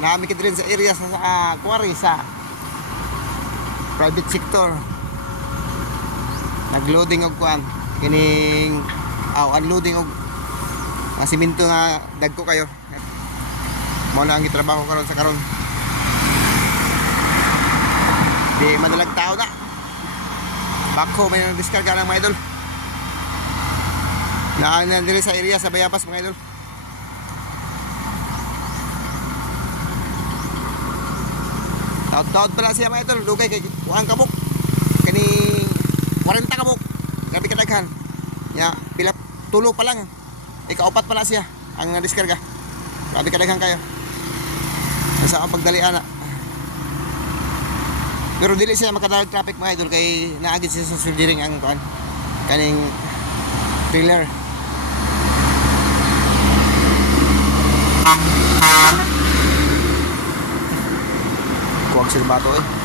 Naami ka din sa area sa quarry sa private sector. Nagloading og kuan kining unloading og siminto nga dagko kayo. Mao na ang gitrabaho karon sa karon. Di madalag tao na. Bako may nang diskarga ng mga idol. Naan diri sa area sa Bayabas mga idol. Taod-taod pala siya mga idol. Dugay kay kuang kabuk. Kani 40 kabuk. Grabe kadaghan. Ya, pila tulo pa lang. Ikaupat pala siya ang diskarga. Grabe kadaghan kayo. Asa ang pagdalian na. Pero dili siya makadalag traffic mga idol kay naagid siya sa surgering ang kuan kaning trailer. Kuwag sila bato eh.